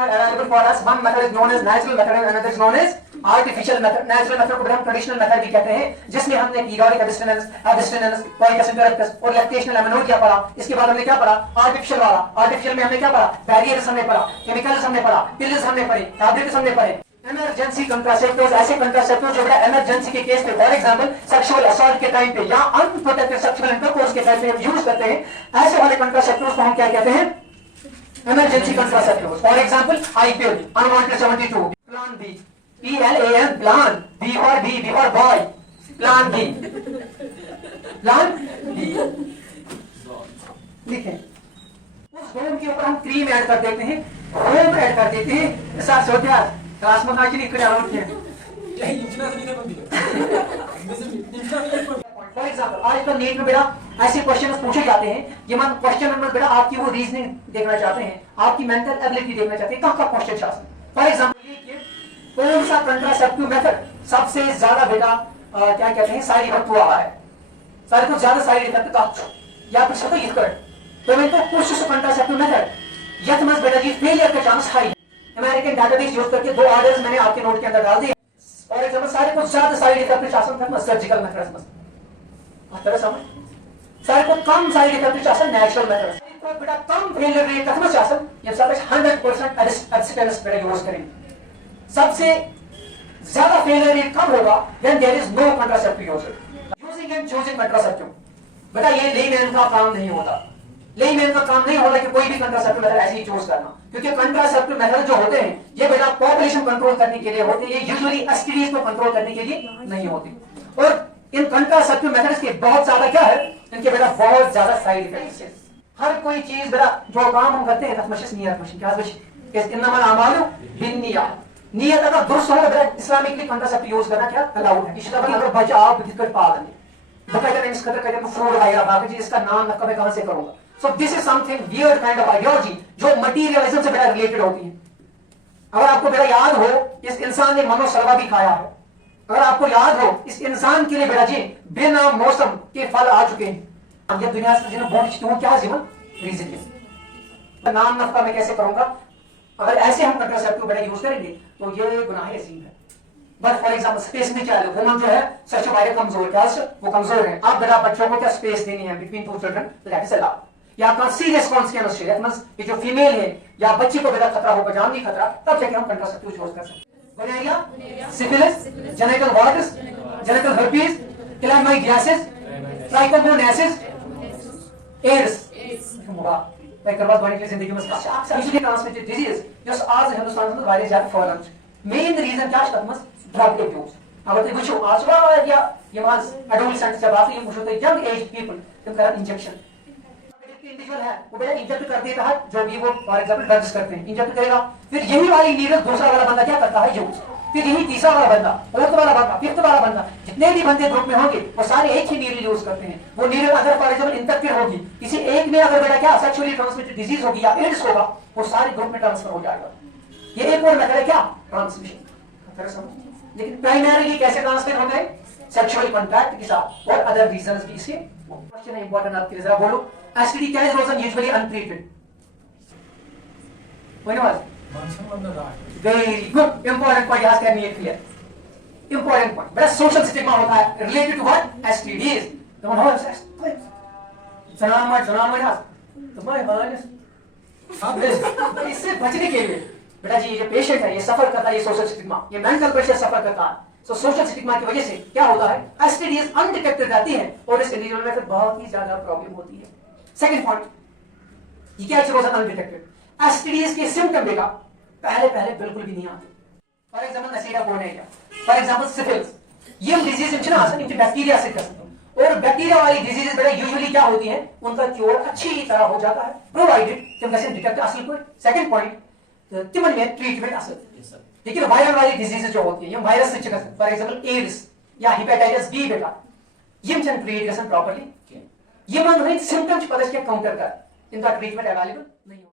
are available for us. One method is known as natural method and another is known as artificial method. Natural method को हम traditional method भी कहते हैं, जिसमें हमने periodic abstinence, कोइकस इंटररप्टस और लैक्टेशनल एमेनोरिया पढ़ा। इसके बाद हमने क्या पढ़ा? आर्टिफिशियल वाला। आर्टिफिशियल में हमने क्या पढ़ा? बैरियर्स हमने पढ़ा, केमिकल्स हमने पढ़ा, पिल्स हमने पढ़े, टैबलेट्स हमने पढ़े। इमरजेंसी कंट्रासेप्टिव्स, ऐसे कंट्रासेप्टिव्स जो इमरजेंसी के केस पे, फॉर एग्जांपल सेक्सुअल असॉल्ट के टाइम पे या अनप्रोटेक्टेड सेक्सुअल इंटरकोर्स के टाइम पे हम यूज करते हैं, ऐसे वाले कंट्रासेप्टिव्स को हम क्या कहते हैं? Emergency contraceptives. For example i pill, unwanted 72, plan B, PLAN, plan B for boy, plan B, plan B लिखें। उस होम के ऊपर हम क्रीम ऐड कर देते हैं, होम ऐड कर देते हैं। साथ सोचा क्लास में आज नहीं कर आउट किया। फॉर एग्जांपल आज तो नीट में बेटा ऐसे क्वेश्चन पूछे जाते हैं, ये मान क्वेश्चन नंबर बेटा आपकी वो रीजनिंग देखना चाहते हैं, आपकी मेंटल एबिलिटी देखना चाहते हैं, कहाँ क्वेश्चन चाहते। फॉर एग्जांपल कौन सा कंट्रासेप्टिव मेथड सबसे ज्यादा बेटा क्या कहते हैं साइड इफेक्ट हुआ है, सारे को ज्यादा साइड इफेक्ट का या फिर सब यूज कर तो मैं तो कोशिश कंट्रासेप्टिव मेथड यथ मस बेटा जी फेलियर का chance high. American database use करके 2 ऑर्डर्स मैंने आपके नोट के अंदर डाल दिए। फॉर एग्जांपल सारे को ज्यादा साइड इफेक्ट शासन करना सर्जिकल मेथड समझ समझ सारे को कम साइड इफेक्ट शासन नेचुरल मेथड को बेटा कम फेलियर रेट का समझ शासन ये सब 100% एब्स्टिनेंस बेटा यूज करेंगे। सबसे ज्यादा फेलियर रेट कब होगा? When there is no contraceptive using and choosing contraceptive. बेटा ये लेमैन का काम नहीं होता, लेमैन का काम नहीं होता कि कोई भी कंट्रासेप्टिव मेथड ऐसे ही चूज करना, क्योंकि कंट्रासेप्टिव मेथड जो होते हैं ये बेटा पॉपुलेशन कंट्रोल करने के लिए होते हैं, ये यूजुअली एसटीडीज को कंट्रोल करने के लिए नहीं होते। और इन कंट्रासेप्टिव मेथड्स के बहुत ज्यादा क्या है, इनके बेटा बहुत ज्यादा साइड इफेक्ट्स है। हर कोई चीज बेटा जो काम हम करते हैं तस्मशिश नियत मशीन क्या बच इन्नमल अमालु बिन्नियात, नियत अगर दुरुस्त हो बेटा इस्लामिकली कंट्रासेप्टिव यूज करना क्या अलाउड है। इसी तरह अगर बच्चा आप दिक्कत पा लेंगे फूड वगैरह बाकी इसका नाम नक्का मैं कहां से करूंगा। So this is something weird kind of ideology जो मटीरियलिज्म से बेटा रिलेटेड होती है। अगर आपको बेटा याद हो इस इंसान ने मनोसलवा भी खाया है, अगर आपको याद हो इस इंसान के लिए बेटा जी बिना मौसम के फल आ चुके हैं। ये दुनिया से जिन्हें बहुत क्यों क्या जीवन रीजन नाम नक्का मैं कैसे करूंगा। अगर ऐसे हम कंट्रासेप्टिव बेटा यूज करेंगे तो ये गुनाह अजीम है। बट फॉर एग्जांपल स्पेस में क्या है, वुमन जो है सच वाले कमजोर क्या वो कमजोर है। आप बेटा बच्चों को क्या स्पेस देनी है बिटवीन 2 चिल्ड्रन तो दैट इज अलाउड। या आपका सीरियस कॉन्सिक्वेंस ये जो फीमेल है या बच्चे को बेटा खतरा होगा जानवी खतरा, तब जाके हम कंट्रासेप्टिव यूज कर सकते हैं। Gonorrhoea, syphilis, genital वार्ट्स, genital herpes, क्लैमाइडियासिस, ट्राइकोमोनासिस, ads जिंदगी में ट्रांसमिटेड डिजीज जो आज हिंदुस्तान में वारिया ज्यादा फॉलन मेन रीजन क्या है ड्रग अब्यूज। अगर तुम वो आज वारिया ये मास एडोलसेंट जब आते हैं मुझे तो यंग एज पीपल तुम करा इंजेक्शन इंडिविजुअल है वो बेटा इंजेक्ट कर देता है जो भी वो फॉर एग्जांपल ड्रग्स करते हैं इंजेक्ट करेगा, फिर यही वाली नीडल दूसरा वाला बंदा क्या करता है यूज, फिर यही तीसरा वाला बंदा, फोर्थ वाला बंदा, फिफ्थ वाला बंदा, जितने भी बंदे ग्रुप में होंगे वो सारे एक ही नीडल यूज करते हैं। वो नीडल अगर फॉर एग्जांपल इंफेक्टेड होगी किसी एक में अगर बेटा क्या सेक्सुअली ट्रांसमिटेड डिजीज होगी या एड्स होगा वो सारे ग्रुप में ट्रांसफर हो जाएगा। ये एक और मेथड है क्या ट्रांसमिशन। लेकिन प्राइमरीली कैसे ट्रांसफर होता है सेक्सुअल कांटेक्ट के साथ और अदर रीजंस भी इसके। क्वेश्चन है इंपॉर्टेंट आपके लिए जरा बोलो एसटीडी क्या इज रोजन usually untreated very good important point याद करनी है क्लियर इंपॉर्टेंट पॉइंट बड़ा सोशल स्टिग्मा होता है रिलेटेड टू व्हाट एसटीडीज तो नो जनान में इससे बचने के लिए बेटा जी ये पेशेंट है ये सफर करता है ये सोशल स्टिग्मा ये मेंटल प्रेशर सफर करता है। सो सोशल स्टिग्मा की वजह से क्या होता है एसटीडीज अनडिटेक्टेड रहती है और इस इंडिविजुअल में फिर बहुत ही ज्यादा प्रॉब्लम होती है। सेकंड पॉइंट ये क्या है अनडिटेक्टेड एसटीडीज के सिम्टम बेटा पहले बिल्कुल भी नहीं आते। For example neisseria gonorrhoea for example syphilis ये डिजीज इनसे ना आसन बैक्टीरिया से कर और बैक्टीरिया वाली डिजीजेस बेटा यूजुअली क्या होती हैं उनका क्योर अच्छी तरह हो जाता है प्रोवाइडेड तुम कैसे डिटेक्ट असल को। सेकंड पॉइंट तिमन में ट्रीटमेंट असल लेकिन वायरल वाली डिजीजेस जो होती है ये वायरस से चिकन फॉर एग्जांपल एड्स या हेपेटाइटिस बी बेटा ये चन ट्रीट गसन प्रॉपर्ली ये मन सिम्टम्स पता काउंटर कर इनका ट्रीटमेंट अवेलेबल नहीं